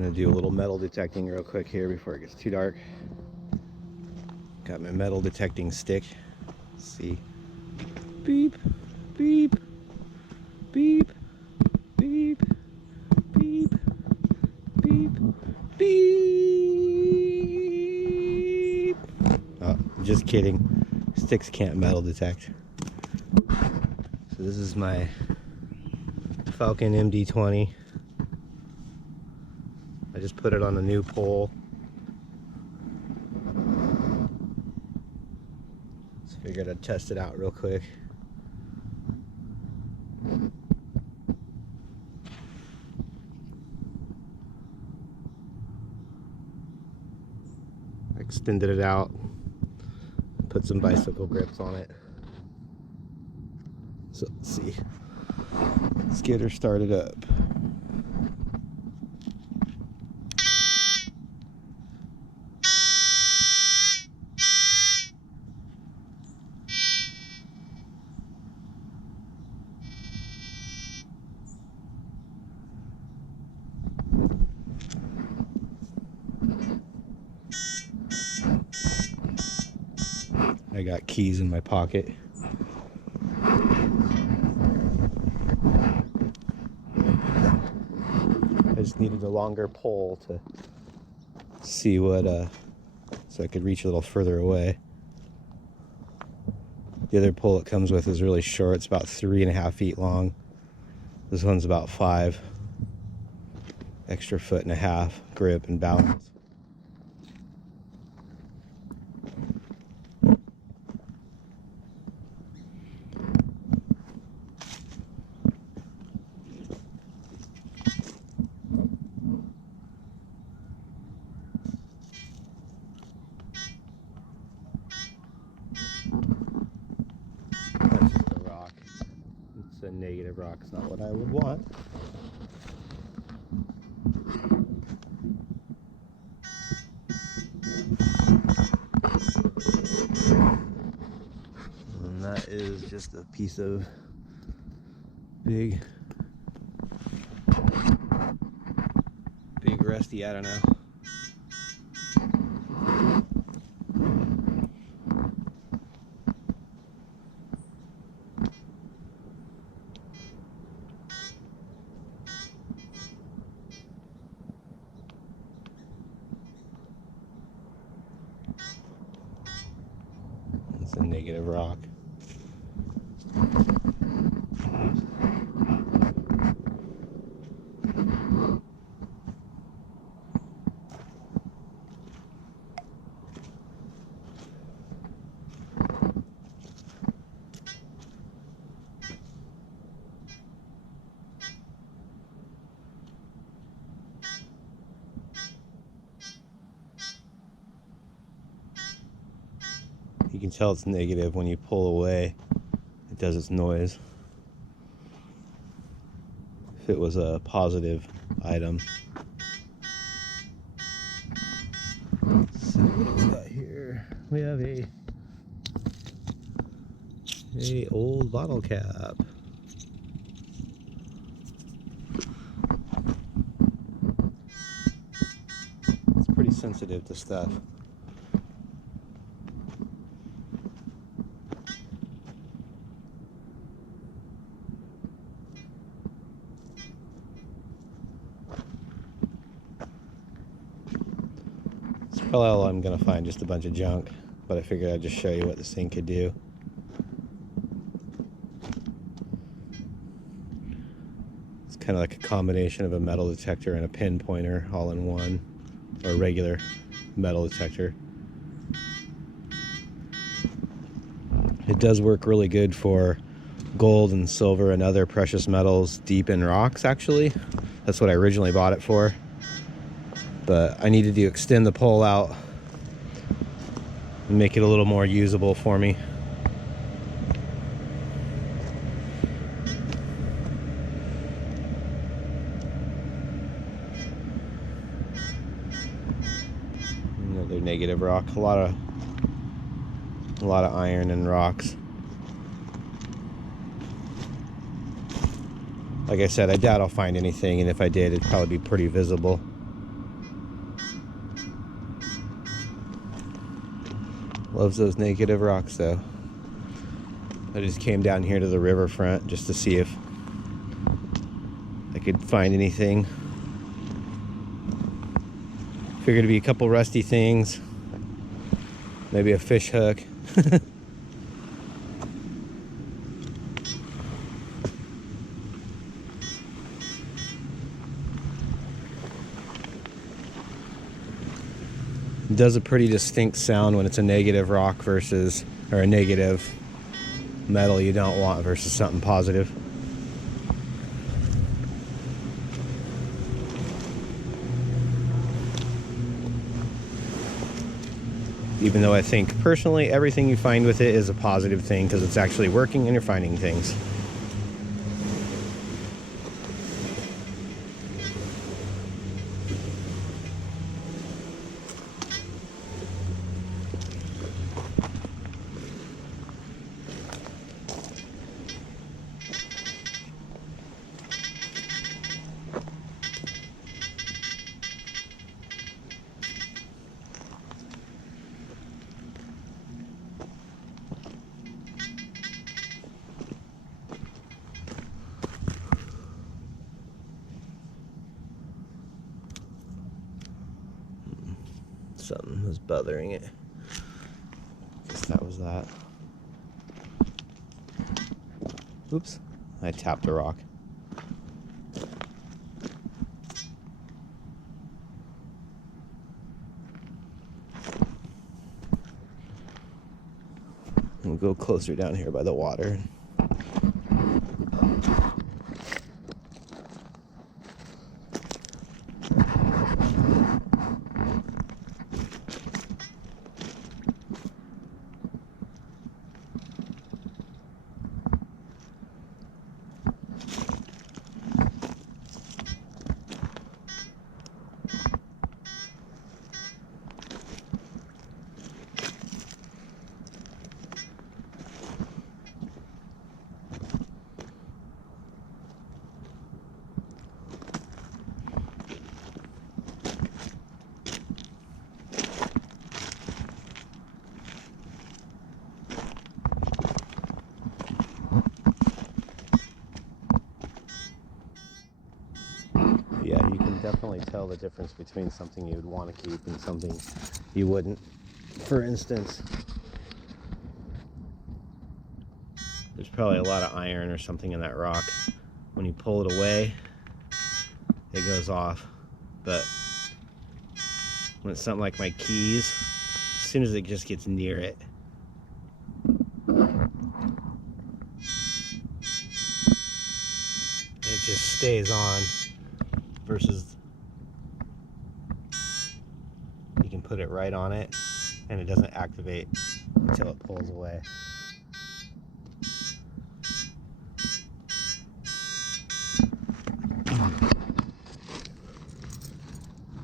Gonna do a little metal detecting real quick here before it gets too dark. Got my metal detecting stick. Let's see. Beep, beep, beep, beep, beep, beep, beep. Oh, just kidding. Sticks can't metal detect. So this is my Falcon md20. I just put it on a new pole. Just figured I'd test it out real quick. I extended it out, put some bicycle grips on it. So let's see. Let's get her started up. I got keys in my pocket. I just needed a longer pole to see what, so I could reach a little further away. The other pole it comes with is really short. It's about 3.5 feet long. This one's about 5. Extra 1.5 foot grip and balance. That's just a rock. It's a negative rock. It's not what I would want. And that is just a piece of big rusty, I don't know. It's a negative rock. You can tell it's negative when you pull away. It does its noise. If it was a positive item. So what do we got here? We have a old bottle cap. It's pretty sensitive to stuff. Probably all I'm gonna find just a bunch of junk, but I figured I'd just show you what this thing could do. It's kind of like a combination of a metal detector and a pin pointer all in one, or a regular metal detector. It does work really good for gold and silver and other precious metals deep in rocks, actually. That's what I originally bought it for. But I needed to extend the pole out and make it a little more usable for me. Another negative rock. A lot of iron and rocks. Like I said, I doubt I'll find anything, and if I did, it'd probably be pretty visible. Loves those negative rocks though. I just came down here to the riverfront just to see if I could find anything. Figured it'd be a couple rusty things. Maybe a fish hook. It does a pretty distinct sound when it's a negative rock versus, or a negative metal you don't want versus something positive. Even though I think personally everything you find with it is a positive thing because it's actually working and you're finding things. Something was bothering it. Guess that was that. Oops, I tapped a rock. We'll go closer down here by the water. Yeah, you can definitely tell the difference between something you would want to keep and something you wouldn't. For instance, there's probably a lot of iron or something in that rock. When you pull it away, it goes off. But when it's something like my keys, as soon as it just gets near it, it just stays on. Versus you can put it right on it and it doesn't activate until it pulls away.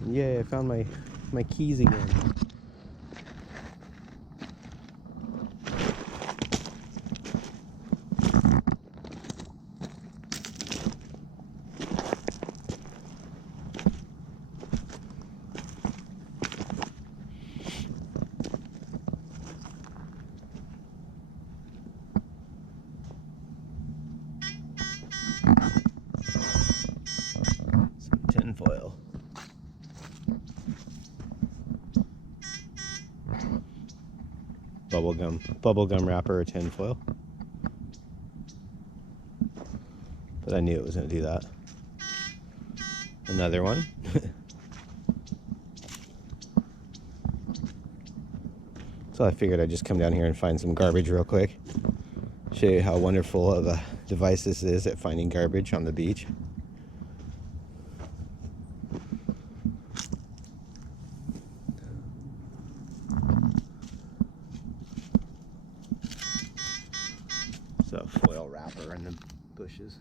Yay, I found my keys again. Some tin foil. Bubblegum wrapper or tin foil. But I knew it was going to do that. Another one. So I figured I'd just come down here and find some garbage real quick. Show you how wonderful of a device this is at finding garbage on the beach. So a foil wrapper in the bushes.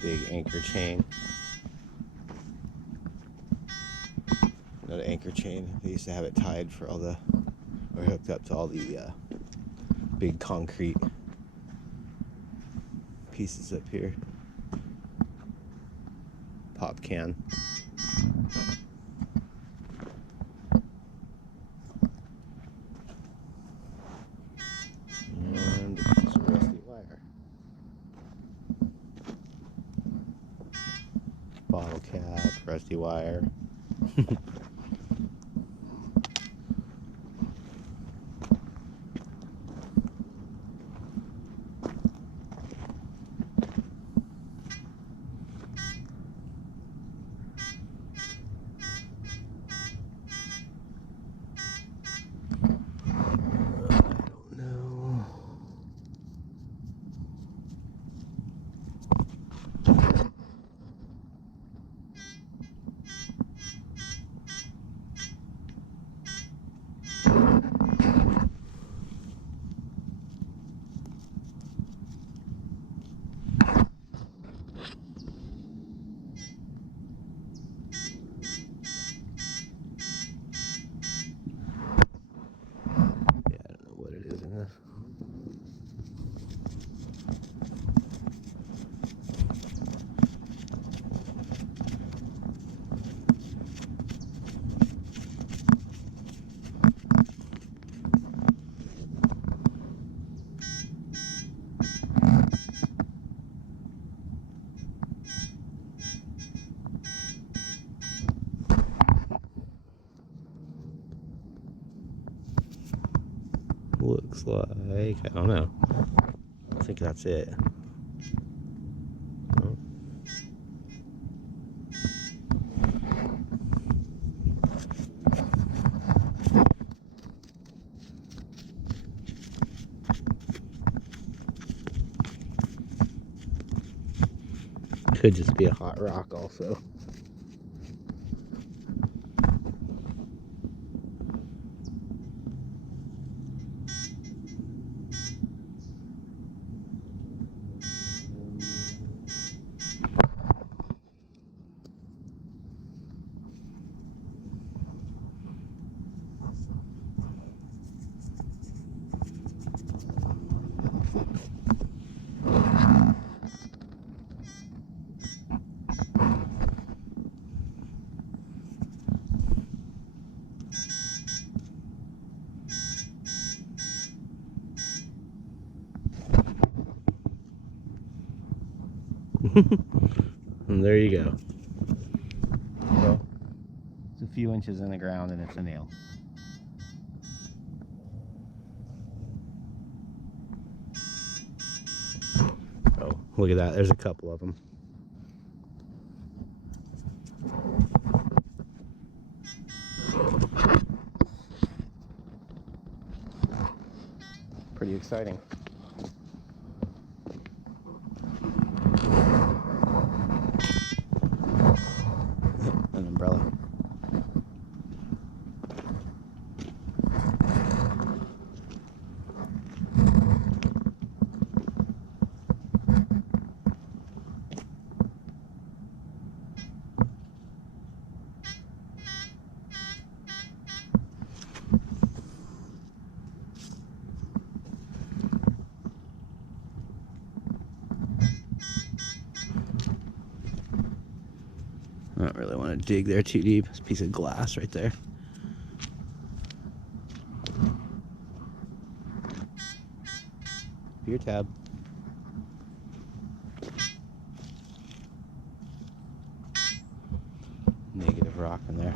Big anchor chain. Another anchor chain. They used to have it tied for all the, or hooked up to all the big concrete pieces up here. Pop can. And a piece of rusty wire. Bottle cap, rusty wire. Looks like, I don't know. I think that's it. Oh. Could just be a hot rock also. And there you go. So, it's a few inches in the ground and it's a nail. Oh, look at that. There's a couple of them. Pretty exciting. An umbrella. I don't really want to dig there too deep. It's a piece of glass right there. Beer tab. Negative rock in there.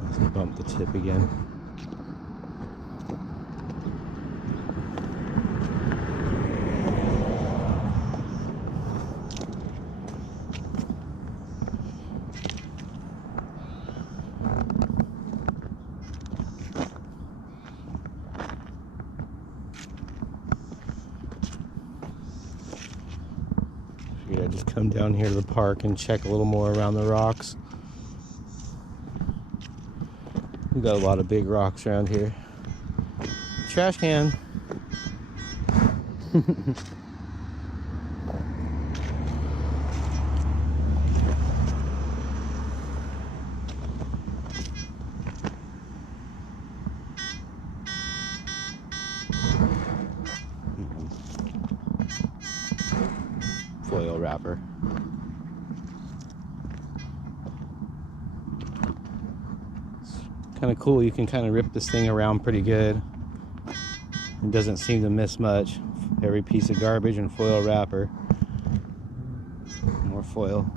Let's bump the tip again. come down here to the park and check a little more around the rocks. We got a lot of big rocks around here. Trash can. Foil wrapper. It's kind of cool. You can kind of rip this thing around pretty good. It doesn't seem to miss much. Every piece of garbage and foil wrapper. More foil.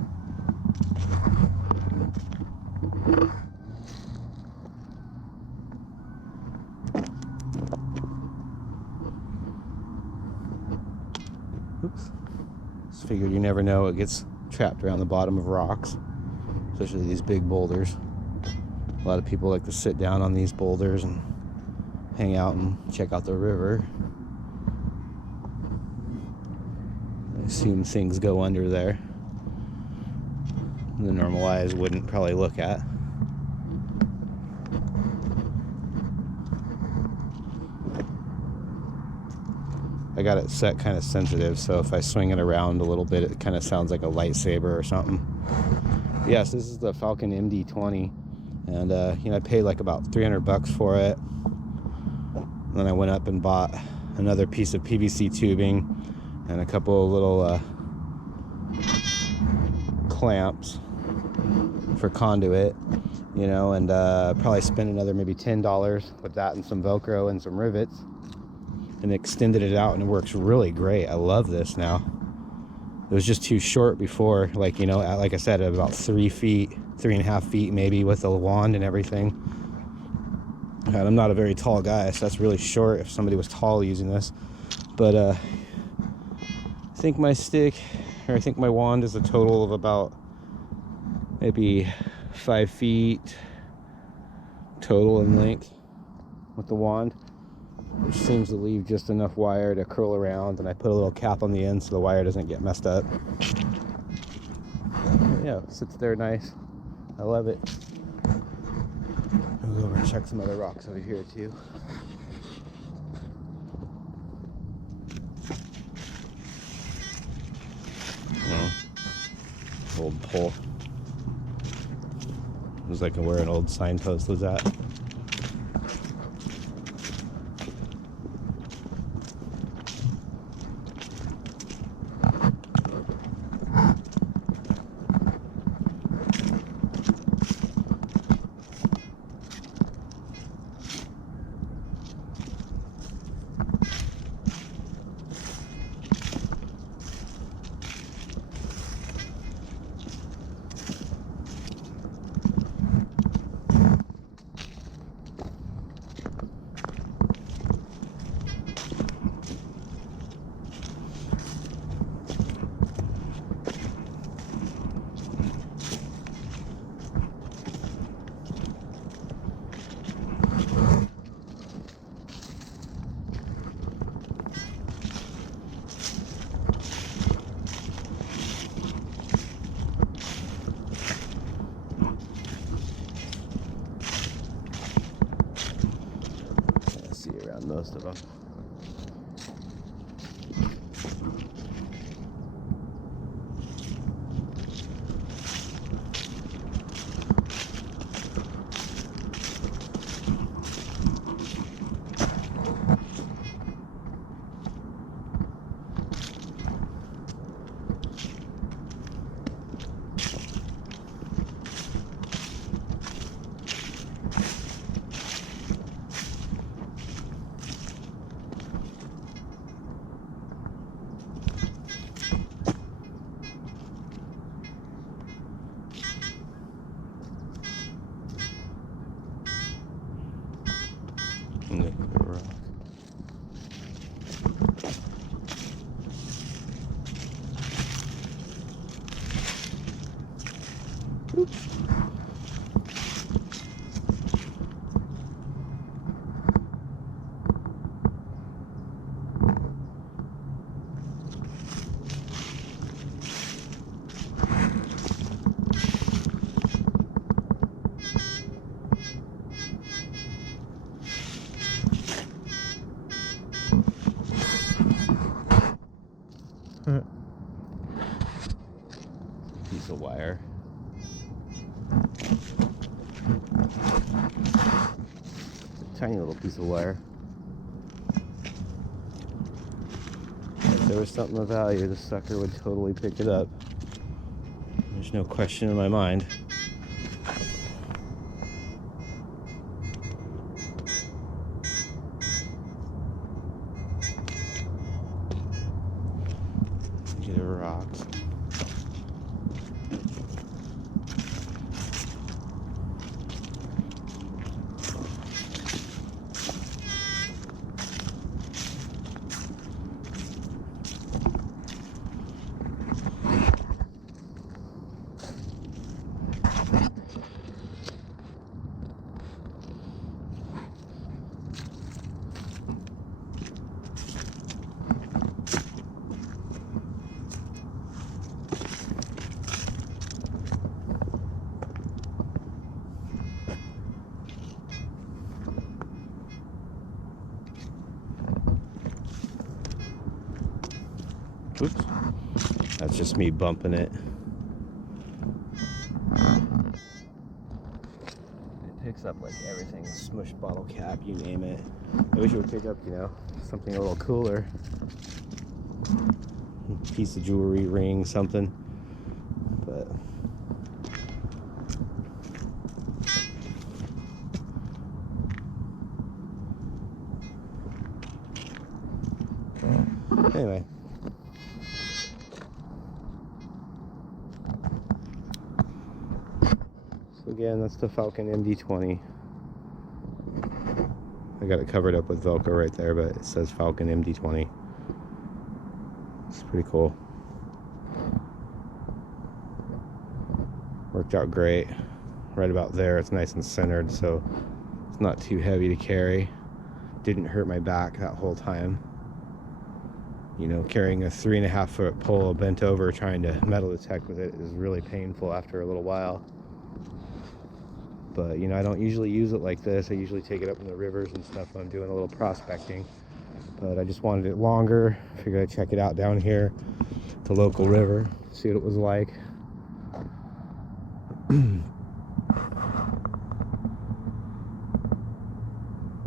Oops. Just figured you never know what gets trapped around the bottom of rocks, especially these big boulders. A lot of people like to sit down on these boulders and hang out and check out the river. I assume things go under there the normal eyes wouldn't probably look at. I got it set kind of sensitive, so if I swing it around a little bit, it kind of sounds like a lightsaber or something. Yes, this is the Falcon MD20, and I paid like about 300 bucks for it. And then I went up and bought another piece of PVC tubing and a couple of little clamps for conduit, and probably spend another maybe $10 with that and some Velcro and some rivets, and extended it out, and it works really great. I love this now. It was just too short before, like I said, at about 3 feet, 3.5 feet maybe, with a wand and everything. And I'm not a very tall guy, so that's really short if somebody was tall using this. But I think my wand is a total of about maybe 5 feet total in length with the wand, which seems to leave just enough wire to curl around, and I put a little cap on the end so the wire doesn't get messed up. Yeah, it sits there nice. I love it. I'll go over and check some other rocks over here too. Old pole. It was like where an old signpost was at. Most of them. Oops. piece of wire. A tiny little piece of wire. If there was something of value, the sucker would totally pick it up. There's no question in my mind. Get a rocks. Oops. That's just me bumping it. It picks up like everything. Smush bottle cap, you name it. I wish it would pick up, you know, something a little cooler. Piece of jewelry, ring, something. But anyway. So again, that's the Falcon md20. I got it covered up with Velcro right there, but it says Falcon md20. It's pretty cool. Worked out great. Right about there, it's nice and centered, so it's not too heavy to carry. Didn't hurt my back that whole time. You know, carrying a 3.5-foot pole bent over trying to metal detect with it is really painful after a little while. But, you know, I don't usually use it like this. I usually take it up in the rivers and stuff when I'm doing a little prospecting. But I just wanted it longer. Figured I'd check it out down here, the local river, see what it was like.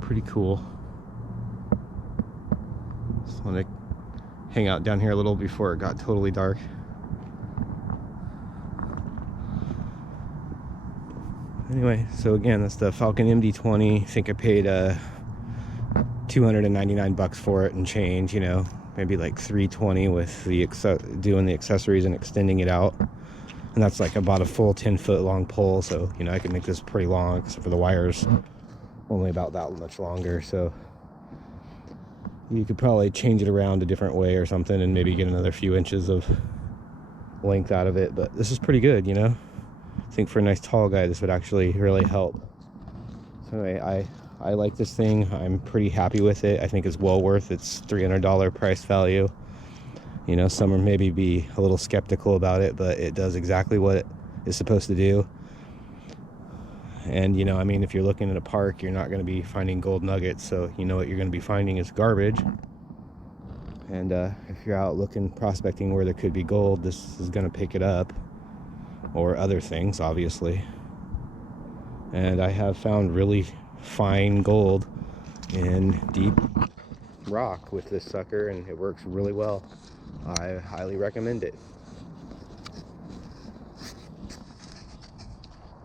Pretty cool. Just want to hang out down here a little before it got totally dark. Anyway, so again, that's the Falcon md20. I think I paid $299 for it and change, you know, maybe like $320 with the doing the accessories and extending it out. And that's like about a full 10-foot long pole, so you know I can make this pretty long, except for the wires only about that much longer. So you could probably change it around a different way or something and maybe get another few inches of length out of it. But this is pretty good, you know. I think for a nice tall guy this would actually really help. So anyway, I like this thing. I'm pretty happy with it. I think it's well worth its $300 price value. You know, some will maybe be a little skeptical about it, but it does exactly what it is supposed to do. And, you know, I mean, if you're looking at a park, you're not going to be finding gold nuggets. So, you know, what you're going to be finding is garbage. And if you're out looking, prospecting where there could be gold, this is going to pick it up. Or other things, obviously. And I have found really fine gold in deep rock with this sucker, and it works really well. I highly recommend it.